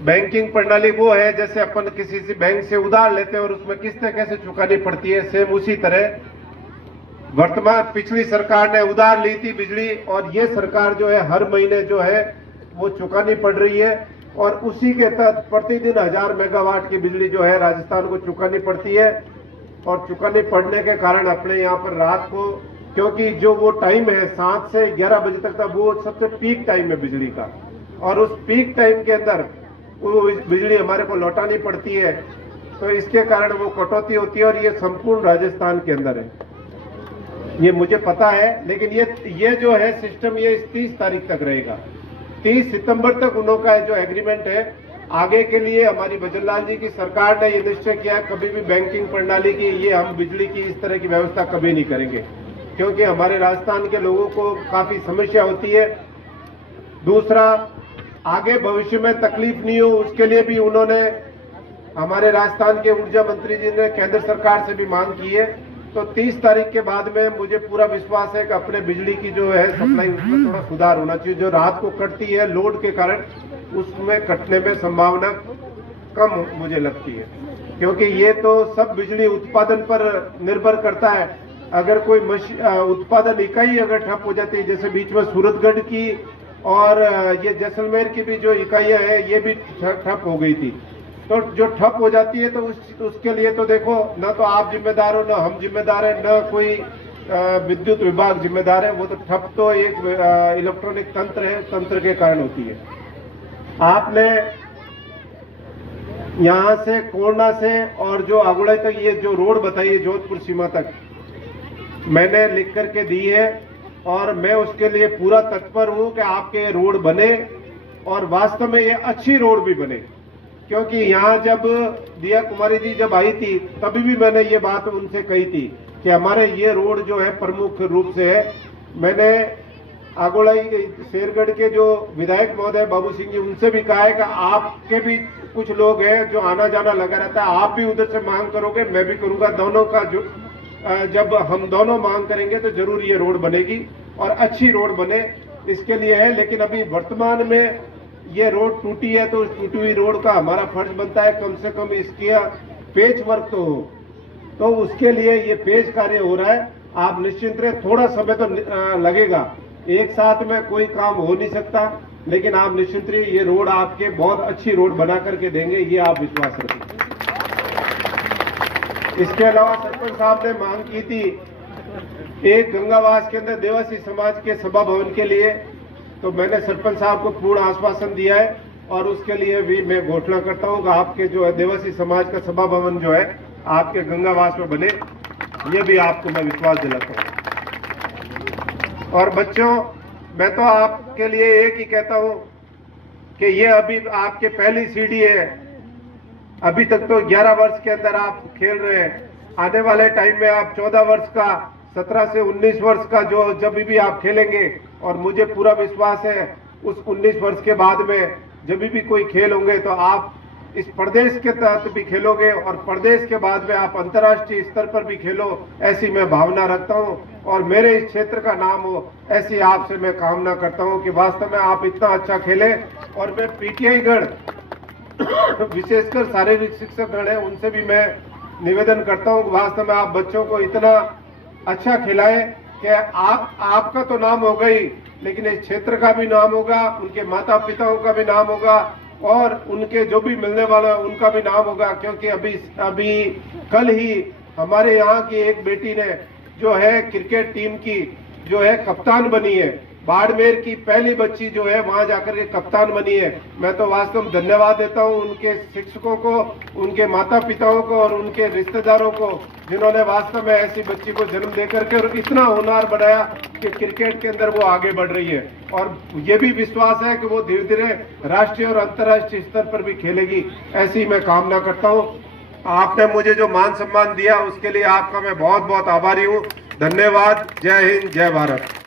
Banking प्रणाली वो है जैसे अपन किसी से बैंक से उधार लेते हैं और उसमें किस्तें कैसे चुकानी पड़ती है, सेम उसी तरह वर्तमान पिछली सरकार ने उधार ली थी बिजली, और ये सरकार जो है हर महीने जो है वो चुकानी पड़ रही है, और उसी के तहत प्रतिदिन 1000 मेगावाट की बिजली जो है राजस्थान को चुकानी पड़ती है। और चुकानी पड़ने के कारण अपने यहाँ पर रात को, क्योंकि जो वो टाइम है 7 से 11 बजे तक का, वो सबसे पीक टाइम है बिजली का, और उस पीक टाइम के अंदर वो बिजली हमारे को लौटानी पड़ती है, तो इसके कारण वो कटौती होती है, और ये संपूर्ण राजस्थान के अंदर है, ये मुझे पता है। लेकिन ये जो है सिस्टम ये 30 तारीख तक रहेगा। 30 सितंबर तक उनका जो एग्रीमेंट है, आगे के लिए हमारी भजनलाल जी की सरकार ने ये निश्चय किया है कभी भी बैंकिंग प्रणाली की, ये हम बिजली की इस तरह की व्यवस्था कभी नहीं करेंगे, क्योंकि हमारे राजस्थान के लोगों को काफी समस्या होती है। दूसरा, आगे भविष्य में तकलीफ नहीं हो उसके लिए भी उन्होंने, हमारे राजस्थान के ऊर्जा मंत्री जी ने केंद्र सरकार से भी मांग की है। तो 30 तारीख के बाद में मुझे पूरा विश्वास है कि अपने बिजली की जो है सप्लाई उसमें थोड़ा सुधार होना चाहिए। जो रात को कटती है लोड के कारण, उसमें कटने में संभावना कम मुझे लगती है, क्योंकि ये तो सब बिजली उत्पादन पर निर्भर करता है। अगर कोई उत्पादन इकाई अगर ठप हो जाती है, जैसे बीच में सूरतगढ़ की और ये जैसलमेर की भी जो इकाइयां हैं ये भी ठप हो गई थी, तो जो ठप हो जाती है तो उसके लिए तो देखो, न तो आप जिम्मेदार हो, न हम जिम्मेदार है, न कोई विद्युत विभाग जिम्मेदार है। वो तो ठप तो एक इलेक्ट्रॉनिक तंत्र है, तंत्र के कारण होती है। आपने यहाँ से कोरना से और जो अगुड़े तक ये जो रोड बताई है जोधपुर सीमा तक, मैंने लिख करके दी है, और मैं उसके लिए पूरा तत्पर हूं कि आपके रोड बने, और वास्तव में ये अच्छी रोड भी बने। क्योंकि यहाँ जब दिया कुमारी जी जब आई थी तभी भी मैंने ये बात उनसे कही थी कि हमारे ये रोड जो है प्रमुख रूप से है। मैंने आगोलाई शेरगढ़ के जो विधायक महोदय बाबू सिंह जी, उनसे भी कहा है कि आपके भी कुछ लोग हैं जो आना जाना लगा रहता है, आप भी उधर से मांग करोगे, मैं भी करूंगा, दोनों का जो जब हम दोनों मांग करेंगे तो जरूर ये रोड बनेगी और अच्छी रोड बने, इसके लिए है। लेकिन अभी वर्तमान में ये रोड टूटी है, तो उस टूटी हुई रोड का हमारा फर्ज बनता है कम से कम इसके पेच वर्क तो हो, तो उसके लिए ये पेच कार्य हो रहा है। आप निश्चिंत रहे, थोड़ा समय तो लगेगा, एक साथ में कोई काम हो नहीं सकता, लेकिन आप निश्चिंत रहिए, ये रोड आपके बहुत अच्छी रोड बना करके देंगे, ये आप विश्वास रखें। इसके अलावा सरपंच साहब ने मांग की थी एक गंगावास के अंदर देवासी समाज के सभा भवन के लिए, तो मैंने सरपंच साहब को पूर्ण आश्वासन दिया है, और उसके लिए भी मैं घोषणा करता हूं कि आपके जो है देवासी समाज का सभा भवन जो है आपके गंगावास में बने, ये भी आपको मैं विश्वास दिलाता हूं। और बच्चों, मैं तो आपके लिए एक ही कहता हूं कि ये अभी आपके पहली सीढ़ी है, अभी तक तो 11 वर्ष के अंदर आप खेल रहे हैं, आने वाले टाइम में आप 14 वर्ष का, 17 से 19 वर्ष का जो जब भी आप खेलेंगे, और मुझे पूरा विश्वास है उस 19 वर्ष के बाद में जब भी कोई खेल होंगे तो आप इस प्रदेश के तहत भी खेलोगे, और प्रदेश के बाद में आप अंतर्राष्ट्रीय स्तर पर भी खेलो, ऐसी मैं भावना रखता हूं, और मेरे इस क्षेत्र का नाम हो, ऐसी आपसे मैं कामना करता हूं कि वास्तव में आप इतना अच्छा खेलें। और मैं पीटीआई गण, विशेषकर शारीरिक शिक्षक गण है, उनसे भी मैं निवेदन करता हूं कि वास्तव में आप बच्चों को इतना अच्छा खिलाएं कि आपका तो नाम होगा ही, लेकिन इस क्षेत्र का भी नाम होगा, उनके माता पिताओं का भी नाम होगा, और उनके जो भी मिलने वाला उनका भी नाम होगा। क्योंकि अभी कल ही हमारे यहाँ की एक बेटी ने जो है क्रिकेट टीम की जो है कप्तान बनी है, बाड़मेर की पहली बच्ची जो है वहां जाकर के कप्तान बनी है। मैं तो वास्तव में धन्यवाद देता हूं उनके शिक्षकों को, उनके माता पिताओं को और उनके रिश्तेदारों को, जिन्होंने वास्तव में ऐसी बच्ची को जन्म देकर के और इतना होनहार बनाया कि क्रिकेट के अंदर वो आगे बढ़ रही है। और ये भी विश्वास है कि वो धीरे धीरे राष्ट्रीय और अंतर्राष्ट्रीय स्तर पर भी खेलेगी, ऐसी मैं कामना करता हूँ। आपने मुझे जो मान सम्मान दिया उसके लिए आपका मैं बहुत बहुत आभारी हूँ। धन्यवाद। जय हिंद, जय भारत।